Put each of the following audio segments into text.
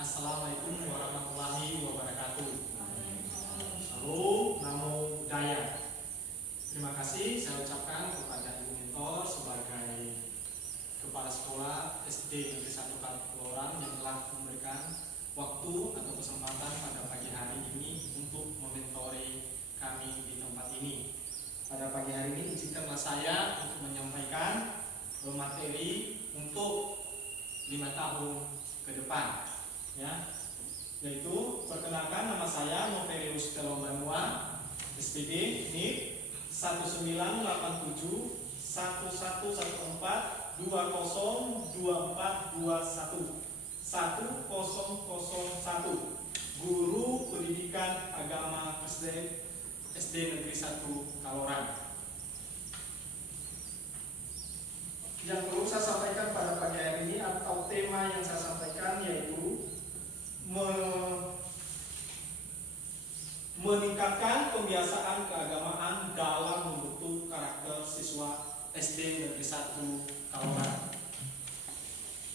Assalamualaikum warahmatullahi wabarakatuh. Salam, namo buddhaya. Terima kasih saya ucapkan kepada Ibu Mentor sebagai Kepala Sekolah SD Negeri 1 Kaloran yang telah memberikan waktu atau kesempatan pada pagi hari ini untuk mementori kami di tempat ini. Pada pagi hari ini izinkanlah saya untuk menyampaikan materi untuk 5 tahun ke depan, ya, yaitu perkenalkan, nama saya Noverius Telombanua, SPG NIP 1987 1114 202421 1001, Guru Pendidikan Agama Kristen SD Negeri 1 Kaloran. Yang perlu saya sampaikan pada pagi hari ini atau tema yang saya sampaikan yaitu meningkatkan kebiasaan keagamaan dalam membentuk karakter siswa SD Negeri 1 Kaloran.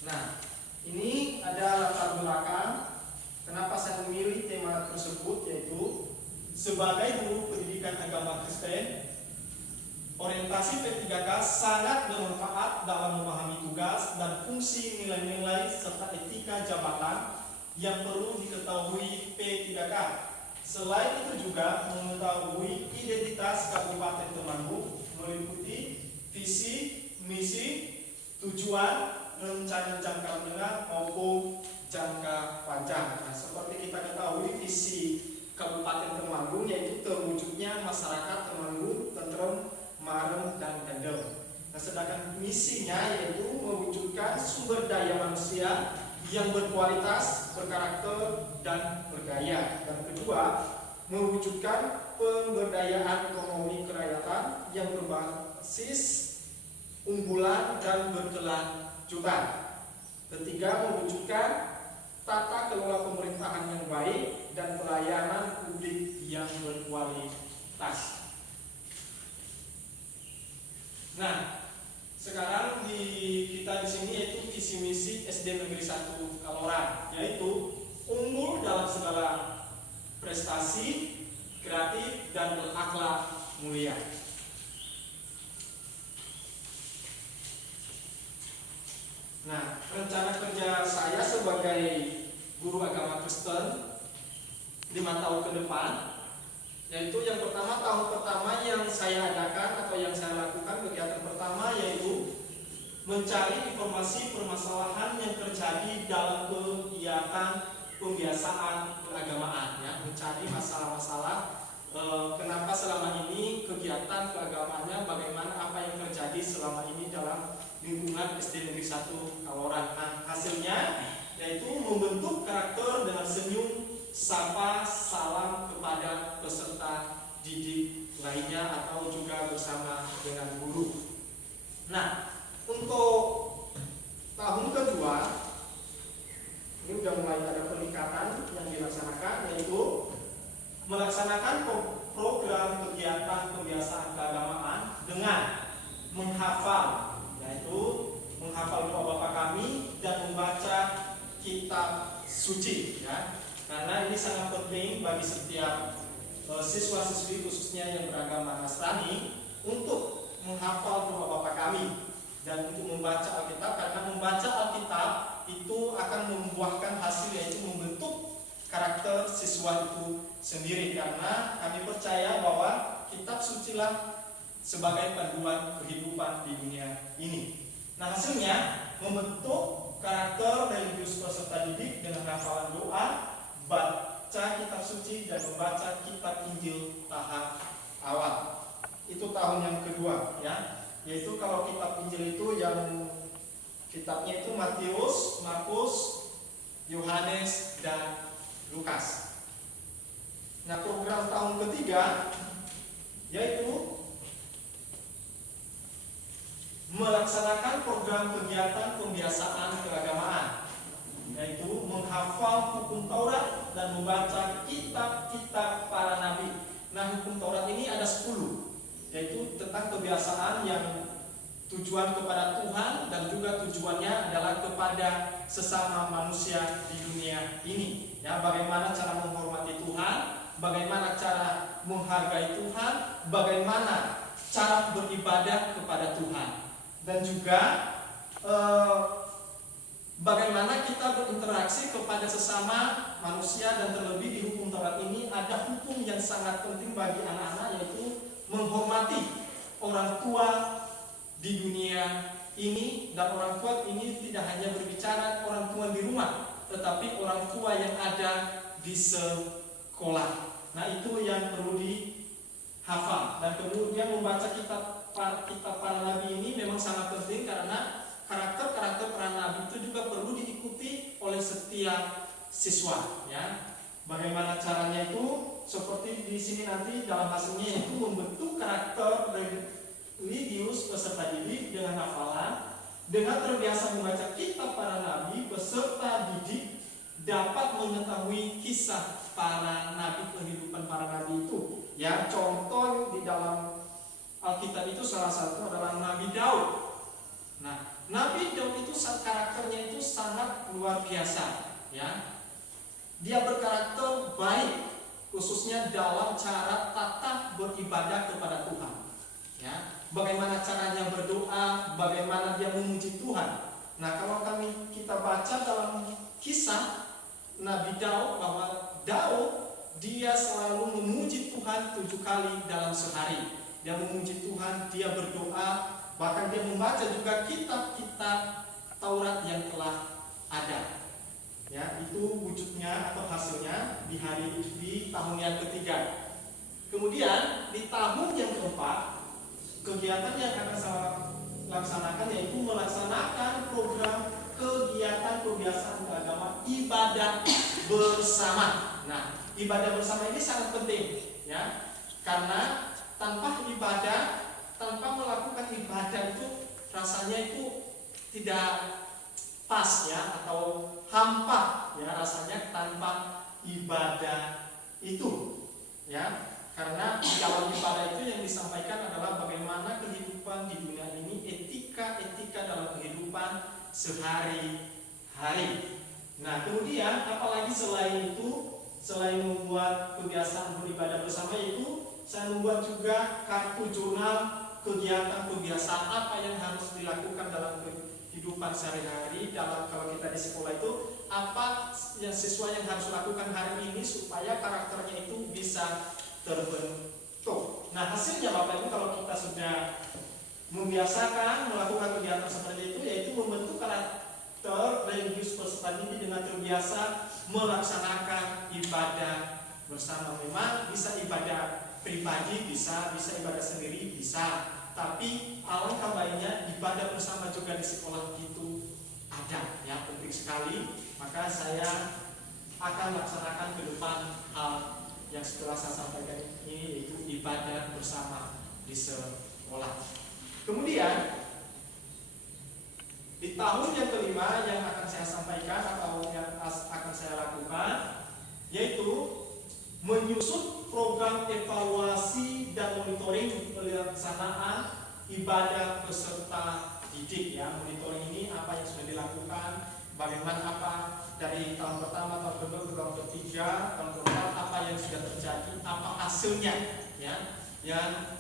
Nah, ini ada latar belakang kenapa saya memilih tema tersebut, yaitu sebagai guru pendidikan agama Kristen, orientasi P3K sangat bermanfaat dalam memahami tugas dan fungsi nilai-nilai serta etika jabatan yang perlu diketahui P3K. Selain itu juga mengetahui identitas Kabupaten Temanggung meliputi visi, misi, tujuan, rencana jangka menengah maupun jangka panjang. Nah, seperti kita ketahui visi Kabupaten Temanggung yaitu terwujudnya masyarakat Temanggung tentrem, marem, dan tendem. Nah, sedangkan misinya yaitu mewujudkan sumber daya manusia yang berkualitas, berkarakter, dan bergaya. Dan kedua, mewujudkan pemberdayaan ekonomi kerakyatan yang berbasis unggulan dan berkelanjutan. Ketiga, mewujudkan tata kelola pemerintahan yang baik dan pelayanan publik yang berkualitas. Nah, sekarang kita di sini yaitu visi misi SD Negeri 1 Kaloran, yaitu unggul dalam segala prestasi, kreatif, dan berakhlak mulia. Nah, rencana kerja saya sebagai guru agama Kristen 5 tahun ke depan, yaitu yang pertama, tahun pertama yang saya adakan atau yang saya lakukan, kegiatan pertama yaitu mencari informasi permasalahan yang terjadi dalam kegiatan pembiasaan keagamaan, ya, mencari masalah-masalah kenapa selama ini kegiatan keagamaannya, bagaimana apa yang terjadi selama ini dalam lingkungan SD Negeri 1 Kaloran. Nah, hasilnya yaitu membentuk karakter dengan senyum, sapa, salam kepada peserta didik lainnya atau juga bersama dengan guru. Nah, untuk tahun kedua ini sudah mulai ada peningkatan yang dilaksanakan, yaitu melaksanakan program kegiatan pembiasaan keagamaan dengan menghafal, yaitu menghafal doa Bapa Kami dan membaca kitab suci, ya. Karena ini sangat penting bagi setiap siswa-siswi khususnya yang beragama Nasrani untuk menghafal doa Bapa Kami dan untuk membaca Alkitab, karena membaca Alkitab itu akan membuahkan hasil, yaitu membentuk karakter siswa itu sendiri, karena kami percaya bahwa kitab sucilah sebagai panduan kehidupan di dunia ini. Nah, hasilnya membentuk karakter religius peserta didik dengan hafalan doa, baca kitab suci, dan membaca kitab Injil tahap awal. Itu tahun yang kedua, ya. Yaitu kalau kitab Injil itu yang kitabnya itu Matius, Markus, Yohanes, dan Lukas. Nah, program tahun ketiga yaitu melaksanakan program kegiatan pembiasaan keagamaan, yaitu menghafal hukum Taurat dan membaca kitab-kitab para nabi. Nah, hukum Taurat ini ada 10, yaitu tentang kebiasaan yang tujuan kepada Tuhan dan juga tujuannya adalah kepada sesama manusia di dunia ini. Ya, bagaimana cara menghormati Tuhan, bagaimana cara menghargai Tuhan, bagaimana cara beribadah kepada Tuhan, dan juga bagaimana kita berinteraksi kepada sesama manusia. Dan terlebih di hukum Taurat ini ada hukum yang sangat penting bagi anak-anak, yaitu menghormati orang tua di dunia ini. Dan orang tua ini tidak hanya berbicara orang tua di rumah, tetapi orang tua yang ada di sekolah. Nah, itu yang perlu dihafal. Dan kemudian membaca kitab para nabi ini memang sangat penting, karena karakter-karakter para nabi itu juga perlu diikuti oleh setiap siswa, ya. Bagaimana caranya itu seperti di sini nanti dalam hasilnya, yaitu membentuk karakter religius peserta didik dengan hafalan, dengan terbiasa membaca kitab para nabi. Peserta didik dapat mengetahui kisah para nabi, kehidupan para nabi itu. Ya, contoh di dalam Alkitab itu salah satu adalah Nabi Daud. Nah, Nabi Daud itu karakternya itu sangat luar biasa, ya. Dia berkarakter baik, khususnya dalam cara tata beribadah kepada Tuhan, ya. Bagaimana caranya berdoa, bagaimana dia memuji Tuhan. Nah, kalau kita baca dalam kisah Nabi Daud, bahwa Daud dia selalu memuji Tuhan 7 kali dalam sehari. Dia memuji Tuhan, dia berdoa, bahkan dia membaca juga kitab-kitab Taurat yang telah ada. Ya, itu wujudnya atau hasilnya di tahun yang ketiga. Kemudian di tahun yang keempat, kegiatan yang akan saya laksanakan yaitu melaksanakan program kegiatan kebiasaan beragama ibadah bersama. Nah, ibadah bersama ini sangat penting, ya, karena tanpa ibadah, tanpa melakukan ibadah itu rasanya itu tidak pas, ya, atau hampa, ya, rasanya tanpa ibadah itu, ya. Karena di dalam ibadah itu yang disampaikan adalah bagaimana kehidupan di dunia ini, etika-etika dalam kehidupan sehari-hari. Nah, kemudian apalagi selain itu, selain membuat kebiasaan beribadah bersama itu, saya membuat juga kartu jurnal kegiatan kebiasaan apa yang harus dilakukan dalam kehidupan sehari-hari. Dalam kalau kita di sekolah itu, apa yang siswa yang harus lakukan hari ini supaya karakternya itu bisa terbentuk. Nah, hasilnya Bapak Ibu, kalau kita sudah membiasakan melakukan kegiatan seperti itu, yaitu membentuk karakter religius peserta didik dengan terbiasa melaksanakan ibadah bersama. Memang bisa ibadah pribadi, bisa ibadah sendiri, bisa. Tapi alangkah baiknya ibadah bersama juga di sekolah itu ada, ya, penting sekali. Maka saya akan laksanakan ke depan hal yang setelah saya sampaikan ini, yaitu ibadah bersama di sekolah. Kemudian di tahun yang kelima yang akan saya sampaikan atau yang akan saya lakukan, yaitu menyusun program evaluasi dan monitoring pelaksanaan ibadah peserta didik, ya. Monitoring ini apa yang sudah dilakukan, bagaimana apa dari tahun pertama, tahun kedua, tahun ketiga, tahun keempat, apa yang sudah terjadi, apa hasilnya, ya, yang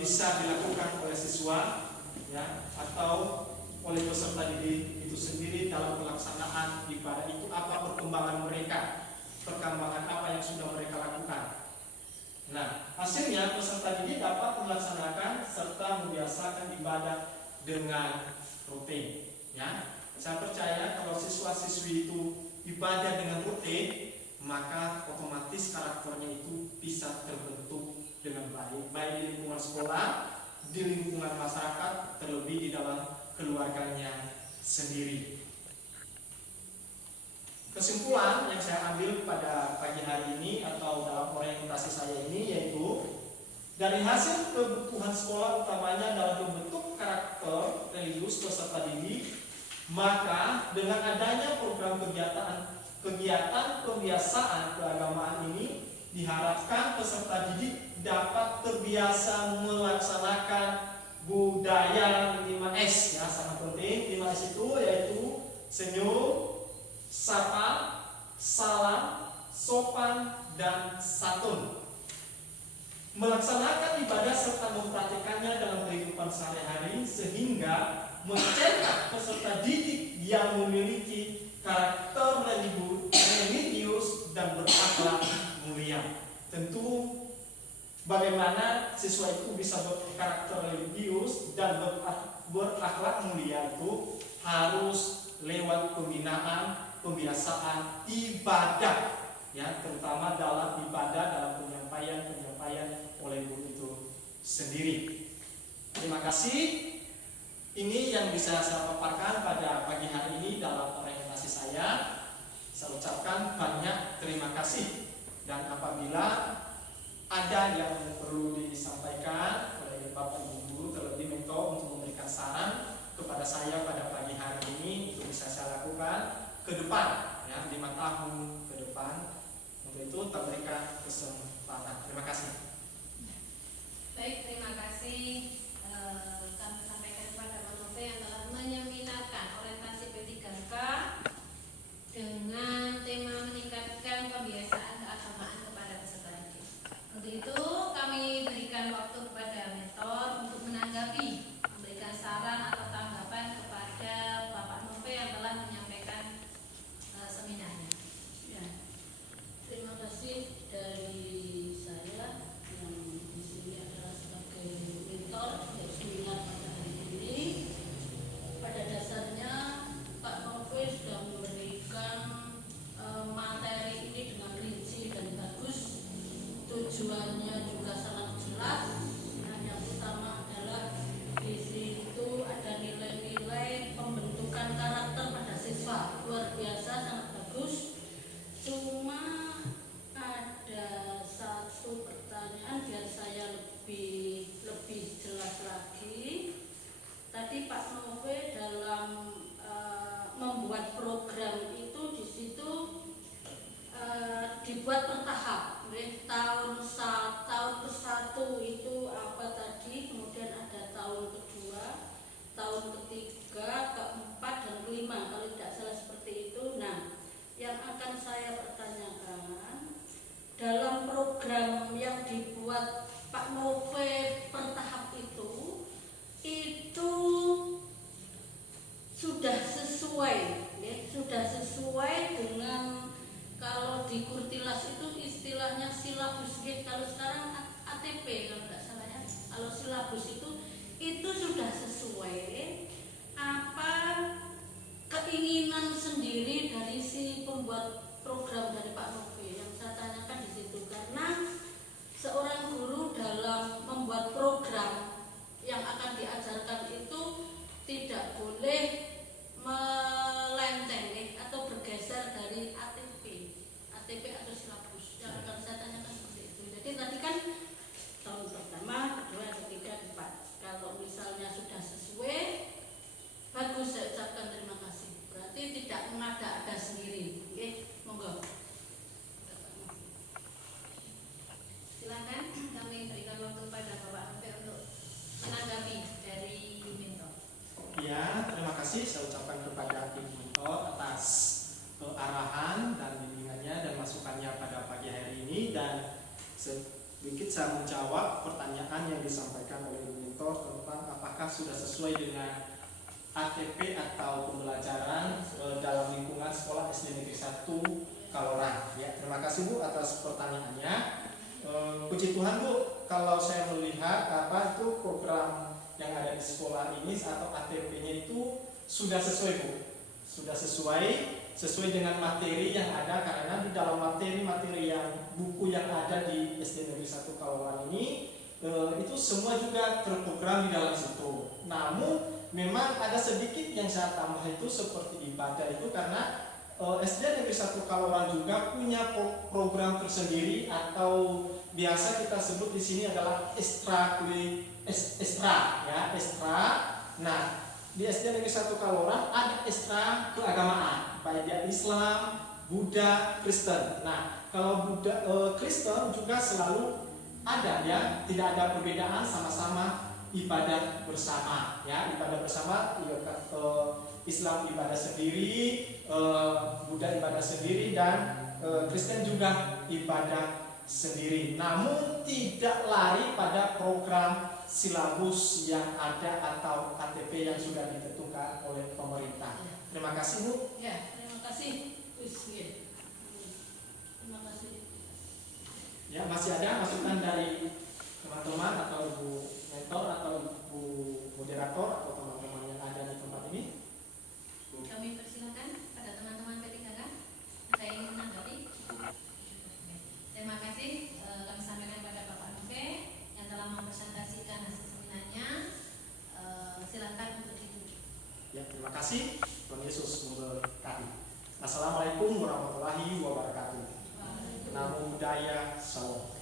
bisa dilakukan oleh siswa, ya, atau oleh peserta didik itu sendiri dalam pelaksanaan ibadah itu, apa perkembangan mereka, perkembangan apa yang sudah mereka lakukan. Nah, hasilnya peserta didik dapat melaksanakan serta membiasakan ibadah dengan rutin, ya. Saya percaya kalau siswa-siswi itu ibadah dengan rutin, maka otomatis karakternya itu bisa terbentuk dengan baik, baik di lingkungan sekolah, di lingkungan masyarakat, terlebih di dalam keluarganya sendiri. Kesimpulan yang saya ambil pada pagi hari ini atau dalam orientasi saya ini, yaitu dari hasil kebutuhan sekolah utamanya dalam membentuk karakter religius peserta didik, maka dengan adanya program kegiatan kebiasaan keagamaan ini, diharapkan peserta didik dapat terbiasa melaksanakan budaya 5S, ya, sangat penting. 5S itu yaitu senyum, sapa, salam, sopan, dan santun. Melaksanakan ibadah serta mempraktikannya dalam kehidupan sehari-hari sehingga mencetak peserta didik yang memiliki karakter religius dan berakhlak mulia. Tentu bagaimana siswa itu bisa berkarakter religius dan berakhlak mulia itu harus lewat pembinaan, pembiasaan ibadah, ya, terutama dalam ibadah, dalam penyampaian oleh guru itu sendiri. Terima kasih. Ini yang bisa saya paparkan pada pagi hari ini dalam orientasi saya. Saya ucapkan banyak terima kasih. Dan apabila ada yang perlu disampaikan oleh Bapak Ibu Guru, terlebih mentor untuk memberikan saran kepada saya pada pagi hari ini, itu bisa saya lakukan ke depan, ya, 5 tahun ke depan. Untuk itu memberikan kesempatan. Terima kasih. Baik, terima kasih. Kami sampaikan kepada Pak Nove yang telah menyeminarkan orientasi P3K dengan tema meningkatkan pembiasaan keagamaan kepada peserta didik. Untuk itu kami berikan waktu kepada mentor untuk menanggapi, memberikan saran atau tanggapan kepada Bapak Nove yang telah menyampaikan seminarnya. Ya, terima kasih dari saya yang di sini adalah sebagai mentor untuk seminar pada hari ini. Pada dasarnya Pak Nove sudah memberikan materi ini dengan rinci dan bagus. Tujuannya juga sangat jelas. Nah, yang utama adalah di situ ada nilai-nilai pembentukan karakter pada siswa. Luar biasa, sangat bagus. Cuma ada satu pertanyaan biar saya lebih jelas lagi. Tadi Pak Nove dalam membuat program itu di situ dibuat bertahap. Tahun ke-1 itu apa tadi, kemudian ada tahun kedua, tahun ketiga, keempat, dan kelima kalau tidak salah seperti itu. Nah, yang akan saya pertanyakan dalam program yang dibuat Pak Nove bertahap itu sudah sesuai, ya, sudah sesuai dengan kalau di Kurtilas itu istilahnya silabus, ya. Kalau sekarang ATP kalau tidak salah, ya. Kalau silabus itu sudah sesuai apa keinginan sendiri dari si pembuat program dari Pak Nove. Yang saya tanyakan di situ karena seorang guru dalam membuat program yang akan diajarkan itu tidak boleh melenceng atau bergeser dari ATP atau silabus. Yang akan saya tanyakan seperti itu. Jadi tadi kan tahun pertama, kedua, ketiga, keempat. Kalau misalnya sudah sesuai, bagus, saya ucapkan terima kasih. Berarti tidak mengada-ada sendiri. Oke, monggo. Silakan kami berikan waktu pada Bapak Nove untuk menanggapi dari mentor. Ya, terima kasih saya ucapkan kepada Ibu Mentor atas arahan dan bimbingannya dan masukannya pada pagi hari ini, dan sedikit saya menjawab pertanyaan yang disampaikan oleh Ibu Mentor tentang apakah sudah sesuai dengan ATP atau pembelajaran dalam lingkungan sekolah SD Negeri 1 Kalorang. Ya, terima kasih Bu atas pertanyaannya. Puji Tuhan Bu, kalau saya melihat itu program yang ada di sekolah ini atau ATP-nya itu sudah sesuai Bu, sudah sesuai dengan materi yang ada, karena di dalam materi yang buku yang ada di SD Negeri 1 Kalorang ini itu semua juga terprogram di dalam situ. Namun memang ada sedikit yang saya tambah itu seperti ibadah itu, karena SD Negeri 1 Kalorang juga punya program tersendiri atau biasa kita sebut di sini adalah ekstra. Nah, di SD Negeri 1 Kalorang ada ekstra keagamaan, baik dia Islam, Buddha, Kristen. Nah, kalau Buddha, Kristen juga selalu ada, ya, tidak ada perbedaan, sama-sama ibadah bersama, ya, ibadah bersama Islam ibadah sendiri, Buddha ibadah sendiri, dan Kristen juga ibadah sendiri. Namun tidak lari pada program silabus yang ada atau KTP yang sudah ditentukan oleh pemerintah. Terima kasih Bu. Ya, terima kasih. Terima kasih. Ya, masih ada masukan dari teman-teman atau Ibu mentor atau Ibu moderator atau teman-teman yang ada di tempat ini? Kami persilakan pada teman-teman P3K. Ada yang ingin menanggapi? Terima kasih kami sampaikan pada Bapak Nove yang telah mempresentasikan hasil seminarnya. Silakan untuk ditutup. Ya, terima kasih. Tuhan Yesus memberkati. Assalamualaikum warahmatullahi wabarakatuh. Namo Buddhaya. Salam.